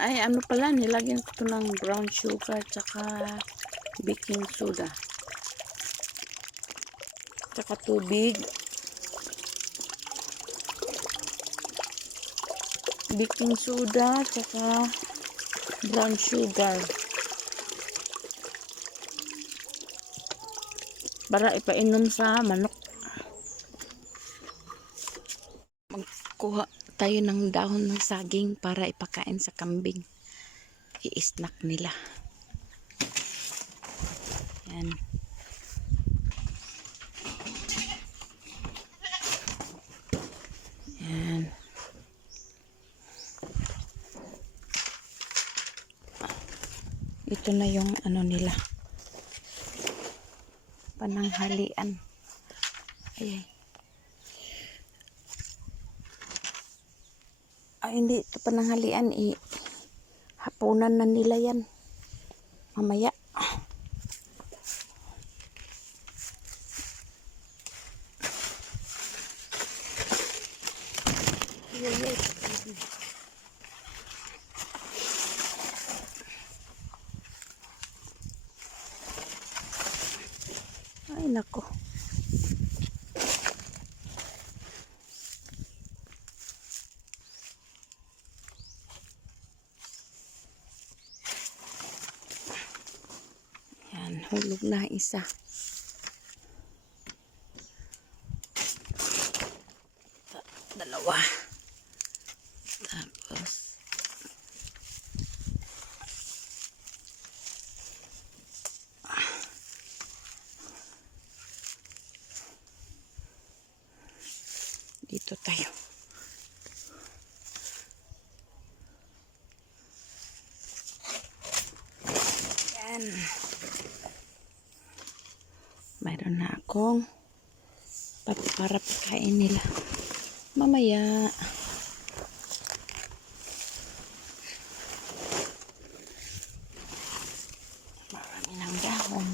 Ay, ano pala, nilagyan ko to ng brown sugar tsaka baking soda. Tsaka tubig. Baking soda tsaka brown sugar. Para ipainom sa manok. Magkuha tayo ng dahon ng saging para ipakain sa kambing. I-snack nila. Yan. Yan. Ito na yung ano nila. Pananghalian. Ay. Ay, hindi ito pananghalian. Hapunan na nila yan. Mamaya. Ay, nako. Yan, hulog na isa. Dalawa. Tapos dito tayo. Yan. Mayroon na akong para pagkain nila mamaya. Marami ng dahon.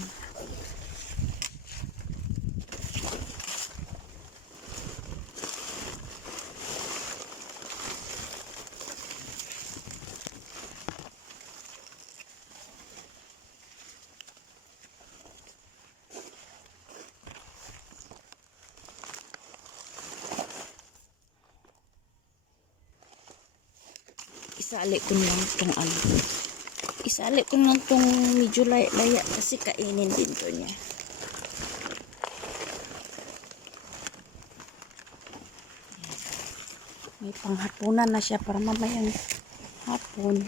Isali ko lang itong ano. Isali ko lang itong medyo laya kasi kainin din to niya. May panghapunan na siya para mamayang hapon.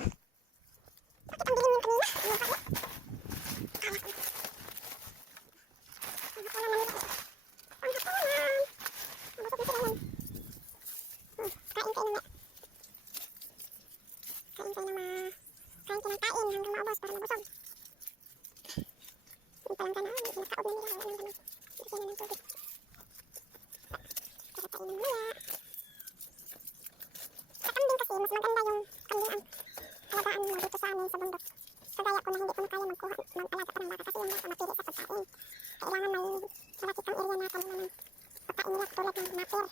Kagaya ko na hindi ko na kaya magkuha ng alaga pa ng baka kasi yung baka mapili sa pagkain. Kailangan may malaki kang area natin na ng pagkain nila tulad ng napir.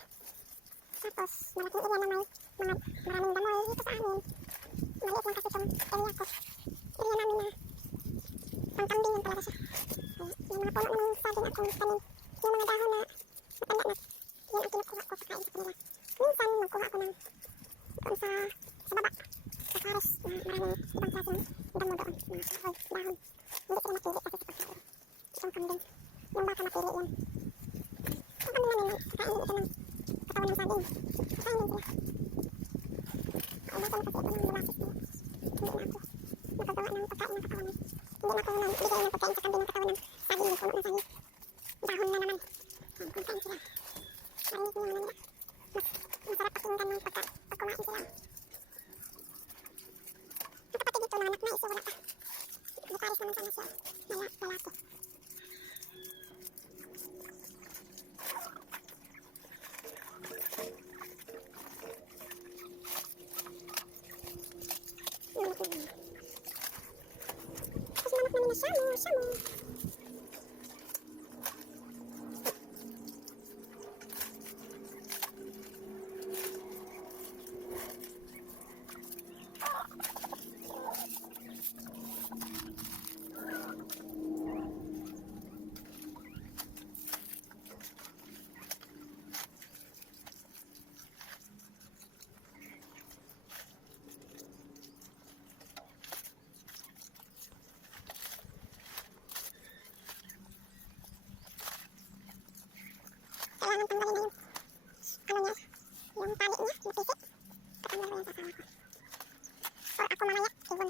Tapos malaking area na may mga maraming damoy dito sa amin. Maliit lang kasi itong area ko. Area namin na pangkambing yan talaga siya. Yung mga puno ng saging akong tanim. Yung mga dahon na matanda na. Yan ang kinukuha ko pagkain sa kanila. Minsan magkuha ako ng doon sa baba. Sa pares na maraming ibang klaseng damo doon. Mga kahoy, dahon. Hindi sila mapili kasi sa pagkain. Itong kambing. Yung baka mapili yan. Yung kambing namin, kakainin ito ng katawan ng saging. Kakainin sila. Kaubusan na kasi ito ng molasses nila. Hindi na ako magagawa ng pagkain ng katawan. Hindi na ako bigay ng pagkain sa kambing ng katawan ng saging. Yung puno ng saging. Dahon na naman. Kumakain sila. Marinig niyo naman nila. Masarap pakinggan ng pagkumain sila. Ang kapatid dito na anak na isa wala pa. Bukaris naman sana siya. Lalaki. Tapos manok namin na shamu.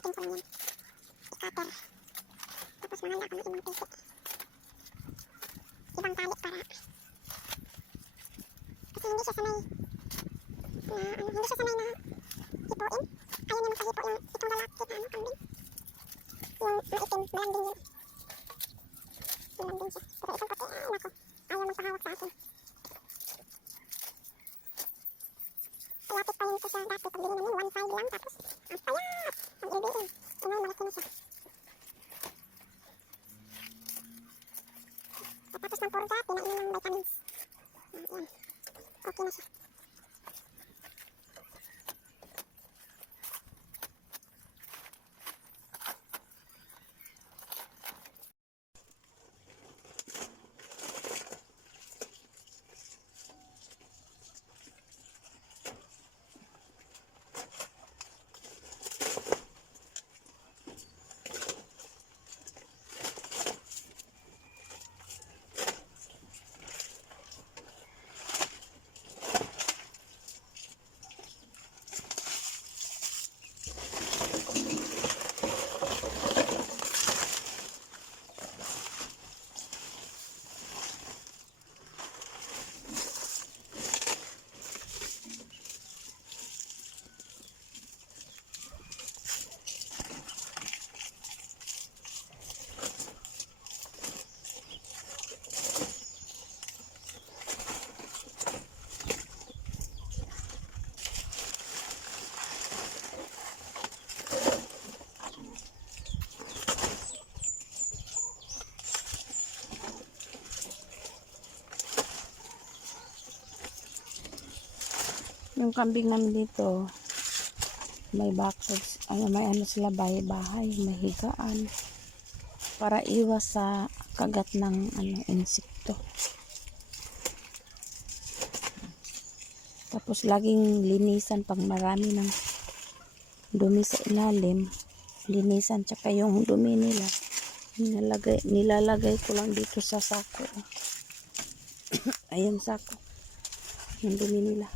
Gagamitin ko lang yan. I-cutter. Tapos mahanda ko ng ibang peke. Ibang tali para. Kasi hindi siya sanay hindi siya sanay na hipuin. Ayaw niya magpahipo yung itong lalaki na kambing. Yung maitim, malambing yun. Malambing siya. Pero itong puti, ay nako. Ayaw magpahawak sa akin. Payapit pa yun ko siya dati. Pagbili namin, 1.5 lang. Tapos, ang payat. Ang ilbiin. Ngayon, malaki na siya. Tapos ng purga, pinainom ng vitamins. Yan. Okay na siya. Yung kambing namin dito, may boxes, may ano sila, bahay, may higaan. Para iwas sa kagat ng insekto. Tapos laging linisan pag marami ng dumi sa ilalim. Linisan, tsaka yung dumi nila, nilalagay ko lang dito sa sako. Ayan sako. Yung dumi nila.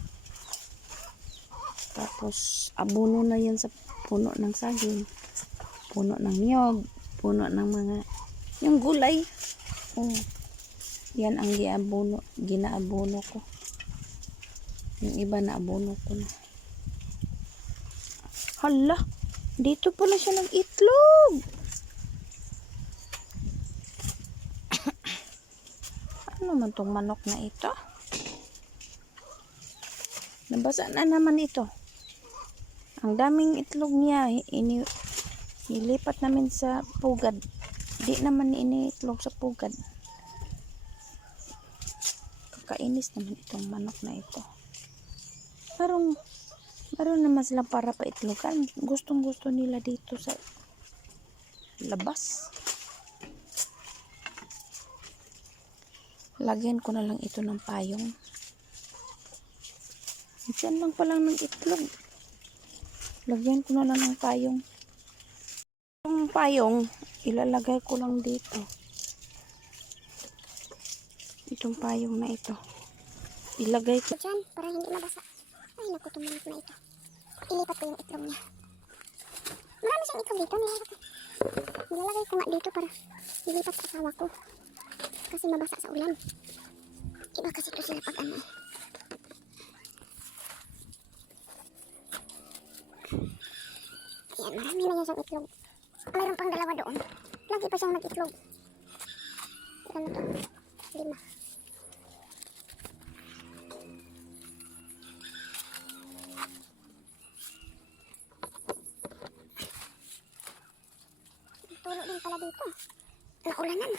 Tapos, abono na yan sa puno ng saging, puno ng niyog, puno ng mga, yung gulay. Oh, yan ang ginaabono ko. Yung iba na abono ko na. Hala, dito pala siya ng itlog. Ano man tong manok na ito? Nabasa na naman ito. Ang daming itlog niya, nilipat namin sa pugad. Di naman iniitlog sa pugad. Kakainis naman itong manok na ito. Parang naman sila para pa itlogan. Gustong gusto nila dito sa labas. Lagyan ko na lang ito ng payong. Diyan lang pala ng itlog. Lagyan ko na lang ng payong. Yung payong, ilalagay ko lang dito. Itong payong na ito. Ilagay ko Diyan, para hindi mabasa. Ay, naku, tumanap na ito. Ilipat ko yung itlog niya. Marami siyang itlog dito. Nilalagay ko nga dito para ilipat sa asawa ko. Kasi mabasa sa ulan. Iba kasi ito sila pag ano eh. Ayan, marami na yan siyang itlog. Mayroon pang dalawa doon. Lagi pa siyang nag-itlog. Ilan na to? 5. Tulo din pala dito. Naulanan.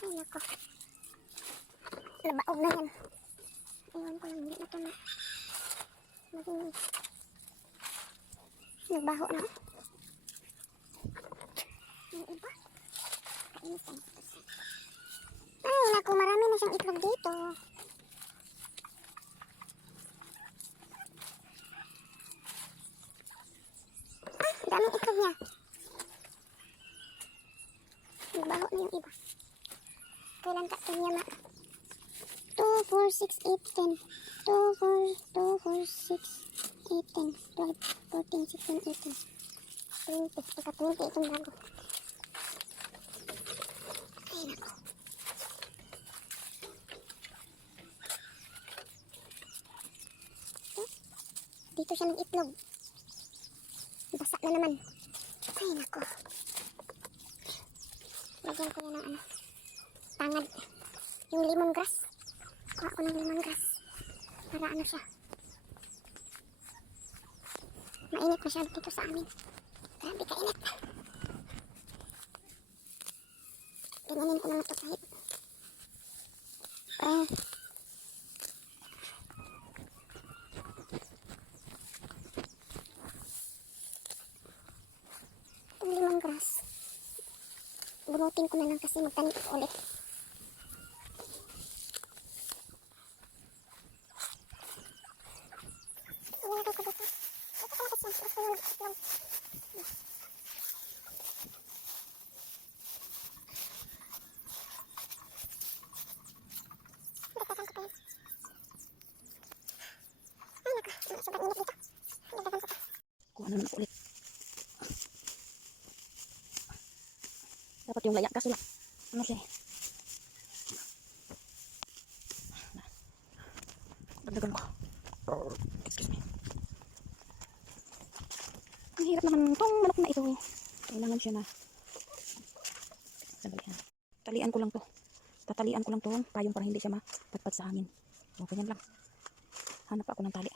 Ay, nako. Labaog na yan. Ewan ko lang, hindi na ito na. Maging nagbaho na. Yung iba. Kainis na ito. Ay, naku, marami na siyang itlog dito. Ah, daming itlog niya. Nagbaho na yung iba. Kailan ka ito niya 2, 4, 6, 8, 10. 2, 4, 6, 18, 12, 14, 16, 18, 20. Ika-20 itong bago. Ay, nako. Dito siya nag-itlog. Basa na naman. Ay, nako. Lagyan ko yan ng ano, tangad. Yung lemongrass. Kuha ko ng lemongrass. Para ano siya. Mainit masyado dito sa amin. Grabe kainit. Ganyanin ko naman ito kahit. Itong lemongrass. Bunutin ko na lang kasi magtanim ko ulit. Ilalagay ko dito. Ito kalapit siya. Gusto yung itlog. Dagdagan ko pa yun. Ay nako, sobrang init dito. Dagdagan ko pa. Kuha na naman ako ulit. Dapat yung laya kasi lang. Ano siya eh. Dagdagan ko. Excuse me. Ang hirap naman itong manok na ito. Kailangan siya na. Sandali ha. Talian ko lang to. Tatalian ko lang to payong para hindi siya mapatpad sa hangin. O, ganyan lang. Hanap ako ng tali.